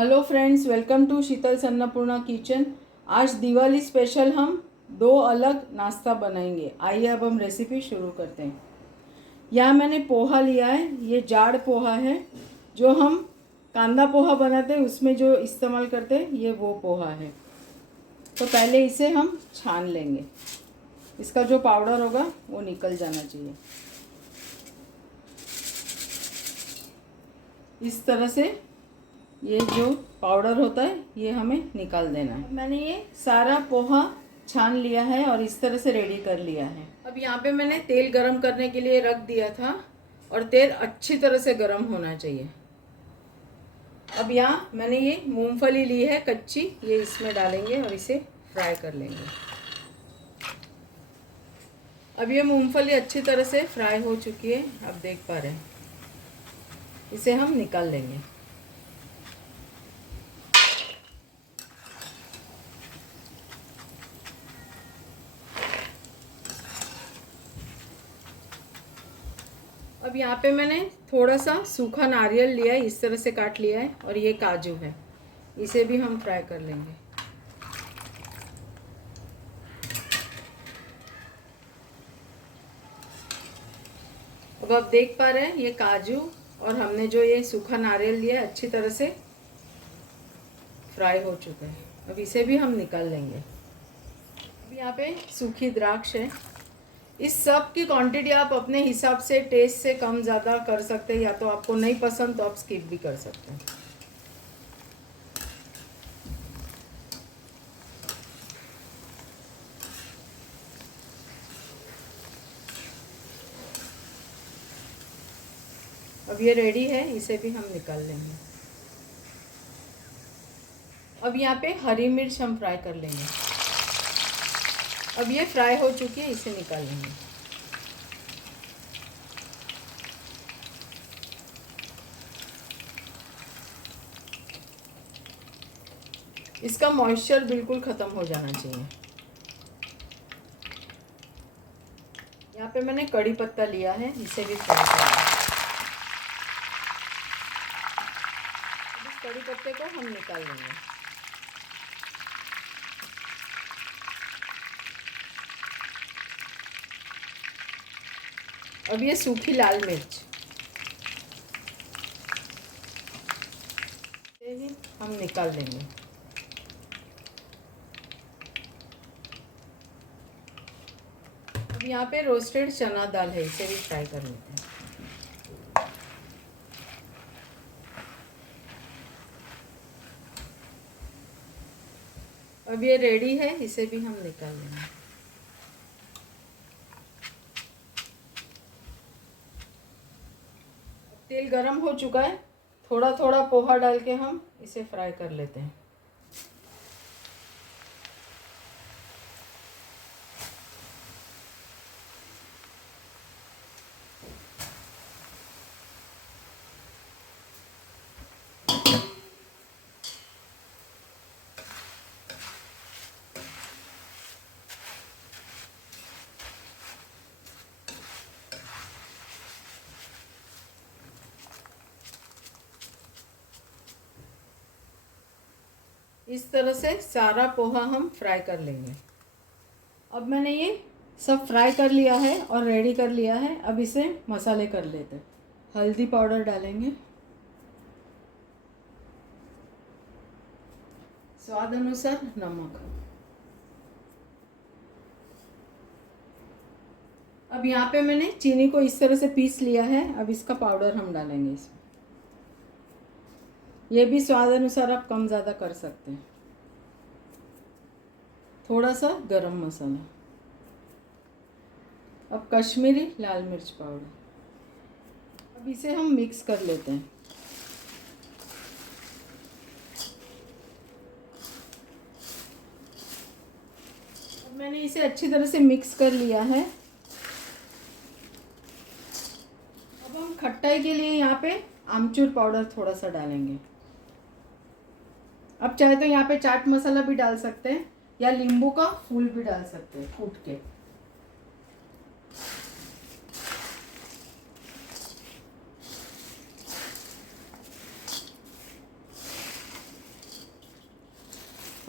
Hello friends, welcome to Sheetal Annapurna kitchen. आज Diwali special हम दो अलग नाश्ता बनाएंगे। आइए अब हम रेसिपी शुरू करते हैं। यहाँ मैंने पोहा लिया है। ये जाड़ पोहा है। जो हम कांदा पोहा बनाते हैं उसमें जो इस्तेमाल करते हैं ये वो पोहा है। तो पहले इसे हम छान लेंगे। इसका जो पाउडर होगा वो निकल जाना चाहिए। इस तरह से ये जो पाउडर होता है ये हमें निकाल देना है। मैंने ये सारा पोहा छान लिया है और इस तरह से रेडी कर लिया है। अब यहाँ पे मैंने तेल गरम करने के लिए रख दिया था और तेल अच्छी तरह से गरम होना चाहिए। अब यहाँ मैंने ये मूंगफली ली है कच्ची, ये इसमें डालेंगे और इसे फ्राई कर लेंगे। अब ये मूंगफली अच्छी तरह से फ्राई हो चुकी है, आप देख पा रहे हैं। इसे हम निकाल लेंगे। अब यहाँ पे मैंने थोड़ा सा सूखा नारियल लिया है, इस तरह से काट लिया है, और ये काजू है, इसे भी हम फ्राई कर लेंगे। अब आप देख पा रहे हैं ये काजू और हमने जो ये सूखा नारियल लिया है अच्छी तरह से फ्राई हो चुका है। अब इसे भी हम निकाल लेंगे। अब यहाँ पे सूखी द्राक्ष है। इस सब की क्वांटिटी आप अपने हिसाब से टेस्ट से कम ज़्यादा कर सकते हैं, या तो आपको नहीं पसंद तो आप स्किप भी कर सकते हैं। अब ये रेडी है, इसे भी हम निकाल लेंगे। अब यहाँ पे हरी मिर्च हम फ्राई कर लेंगे। अब ये फ्राई हो चुकी है, इसे निकाल लेंगे। इसका मॉइस्चर बिल्कुल ख़त्म हो जाना चाहिए। यहाँ पे मैंने कड़ी पत्ता लिया है, इसे भी फ्राई करना है। इस कड़ी पत्ते को हम निकाल लेंगे। अब ये सूखी लाल मिर्च हम निकाल लेंगे। अब यहाँ पे रोस्टेड चना दाल है, इसे भी फ्राई कर लेते हैं। अब ये रेडी है, इसे भी हम निकाल लेंगे। तेल गरम हो चुका है, थोड़ा थोड़ा पोहा डाल के हम इसे फ्राई कर लेते हैं। इस तरह से सारा पोहा हम फ्राई कर लेंगे। अब मैंने ये सब फ्राई कर लिया है और रेडी कर लिया है। अब इसे मसाले कर लेते हैं। हल्दी पाउडर डालेंगे, स्वाद अनुसार नमक। अब यहाँ पे मैंने चीनी को इस तरह से पीस लिया है। अब इसका पाउडर हम डालेंगे इसमें। ये भी स्वाद अनुसार आप कम ज़्यादा कर सकते हैं। थोड़ा सा गरम मसाला। अब कश्मीरी लाल मिर्च पाउडर। अब इसे हम मिक्स कर लेते हैं। अब मैंने इसे अच्छी तरह से मिक्स कर लिया है। अब हम खट्टाई के लिए यहाँ पे आमचूर पाउडर थोड़ा सा डालेंगे। अब चाहे तो यहाँ पे चाट मसाला भी डाल सकते हैं या नींबू का फूल भी डाल सकते हैं कूट के।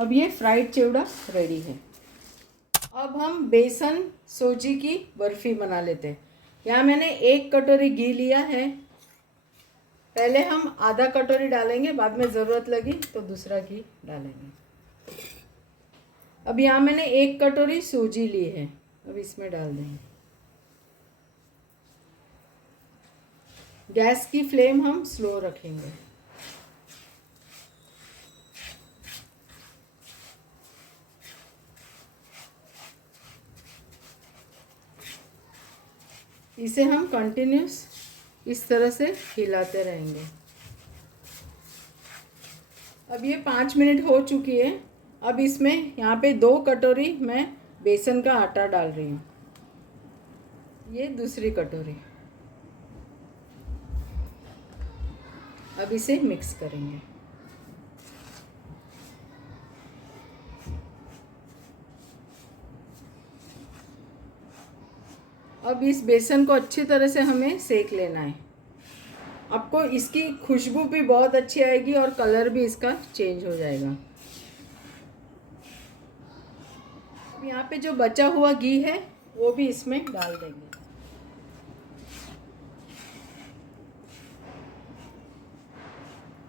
अब ये फ्राइड चिवड़ा रेडी है। अब हम बेसन सूजी की बर्फ़ी बना लेते हैं। यहाँ मैंने 1 कटोरी घी लिया है। पहले हम आधा कटोरी डालेंगे, बाद में ज़रूरत लगी तो दूसरा घी डालेंगे। अब यहाँ मैंने 1 कटोरी सूजी ली है, अब इसमें डाल देंगे। गैस की फ्लेम हम स्लो रखेंगे। इसे हम कंटिन्यूस इस तरह से हिलाते रहेंगे। अब ये 5 मिनट हो चुकी है। अब इसमें यहाँ पे 2 कटोरी मैं बेसन का आटा डाल रही हूँ, ये दूसरी कटोरी। अब इसे मिक्स करेंगे। अब इस बेसन को अच्छी तरह से हमें सेक लेना है। आपको इसकी खुशबू भी बहुत अच्छी आएगी और कलर भी इसका चेंज हो जाएगा। अब यहाँ पे जो बचा हुआ घी है वो भी इसमें डाल देंगे।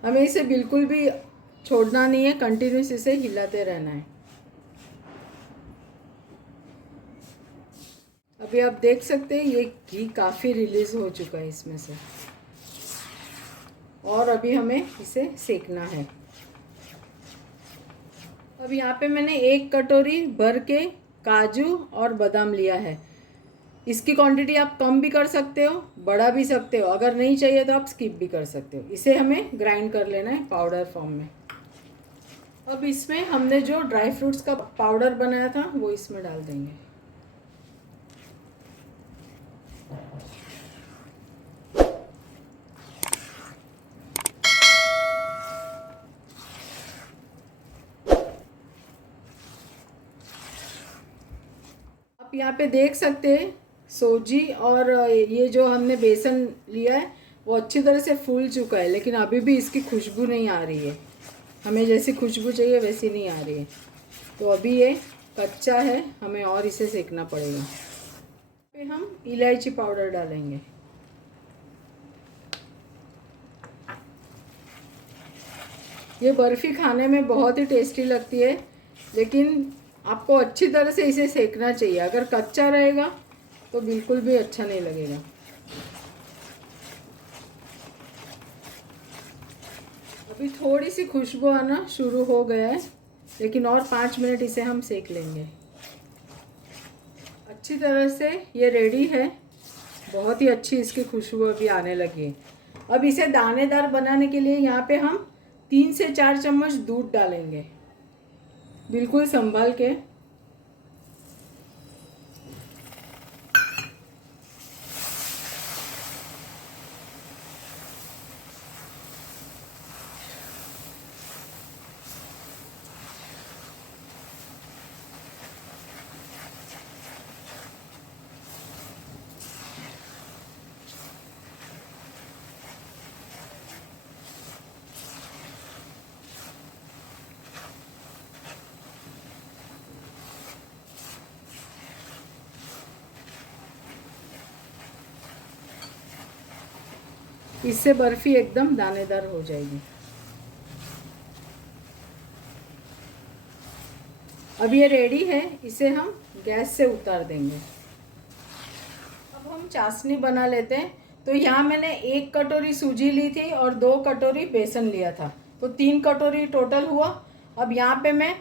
हमें इसे बिल्कुल भी छोड़ना नहीं है, कंटिन्यूस इसे हिलाते रहना है। अभी आप देख सकते हैं ये घी काफ़ी रिलीज़ हो चुका है इसमें से, और अभी हमें इसे सेकना है। अब यहाँ पे मैंने 1 कटोरी भर के काजू और बादाम लिया है। इसकी क्वांटिटी आप कम भी कर सकते हो, बढ़ा भी सकते हो। अगर नहीं चाहिए तो आप स्किप भी कर सकते हो। इसे हमें ग्राइंड कर लेना है पाउडर फॉर्म में। अब इसमें हमने जो ड्राई फ्रूट्स का पाउडर बनाया था वो इसमें डाल देंगे। आप यहाँ पे देख सकते हैं सूजी और ये जो हमने बेसन लिया है वो अच्छी तरह से फूल चुका है, लेकिन अभी भी इसकी खुशबू नहीं आ रही है। हमें जैसी खुशबू चाहिए वैसी नहीं आ रही है, तो अभी ये कच्चा है, हमें और इसे सेकना पड़ेगा। फिर हम इलायची पाउडर डालेंगे। ये बर्फ़ी खाने में बहुत ही टेस्टी लगती है, लेकिन आपको अच्छी तरह से इसे सेकना चाहिए। अगर कच्चा रहेगा तो बिल्कुल भी अच्छा नहीं लगेगा। अभी थोड़ी सी खुशबू आना शुरू हो गया है, लेकिन और 5 मिनट इसे हम सेक लेंगे। अच्छी तरह से ये रेडी है, बहुत ही अच्छी इसकी खुशबू अभी आने लगी है। अब इसे दानेदार बनाने के लिए यहाँ पे हम 3 से 4 चम्मच दूध डालेंगे, बिल्कुल संभाल के। इससे बर्फ़ी एकदम दानेदार हो जाएगी। अब ये रेडी है, इसे हम गैस से उतार देंगे। अब हम चाशनी बना लेते हैं। तो यहाँ मैंने 1 कटोरी सूजी ली थी और 2 कटोरी बेसन लिया था, तो 3 कटोरी टोटल हुआ। अब यहाँ पे मैं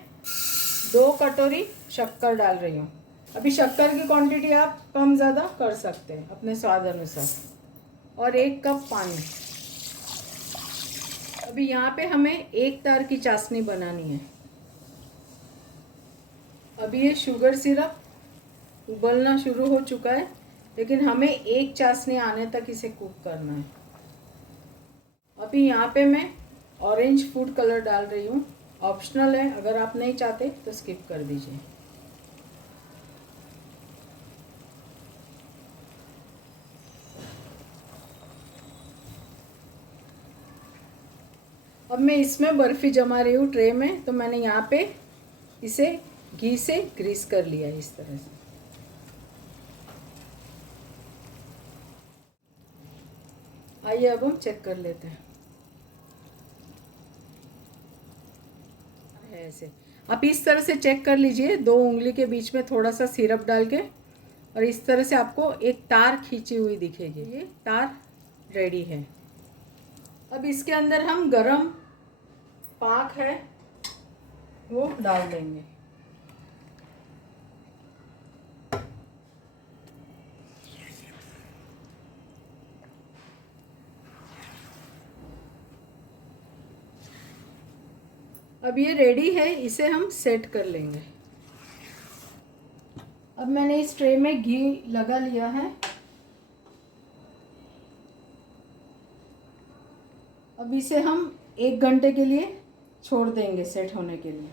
2 कटोरी शक्कर डाल रही हूँ। अभी शक्कर की क्वांटिटी आप कम ज़्यादा कर सकते हैं अपने स्वाद अनुसार, और 1 कप पानी। अभी यहाँ पे हमें 1 तार की चाशनी बनानी है। अभी ये शुगर सिरप उबलना शुरू हो चुका है, लेकिन हमें 1 चाशनी आने तक इसे कुक करना है। अभी यहाँ पे मैं ऑरेंज फूड कलर डाल रही हूँ, ऑप्शनल है, अगर आप नहीं चाहते तो स्किप कर दीजिए। अब अब मैं इसमें बर्फ़ी जमा रही हूँ ट्रे में, तो मैंने यहाँ पे इसे घी से ग्रीस कर लिया है इस तरह से। आइए अब हम चेक कर लेते हैं। ऐसे आप इस तरह से चेक कर लीजिए, 2 उंगली के बीच में थोड़ा सा सिरप डाल के, और इस तरह से आपको एक तार खींची हुई दिखेगी। ये तार रेडी है। अब इसके अंदर हम गरम पाक है वो डाल देंगे। अब ये रेडी है, इसे हम सेट कर लेंगे। अब मैंने इस ट्रे में घी लगा लिया है। अब इसे हम 1 घंटे के लिए छोड़ देंगे सेट होने के लिए।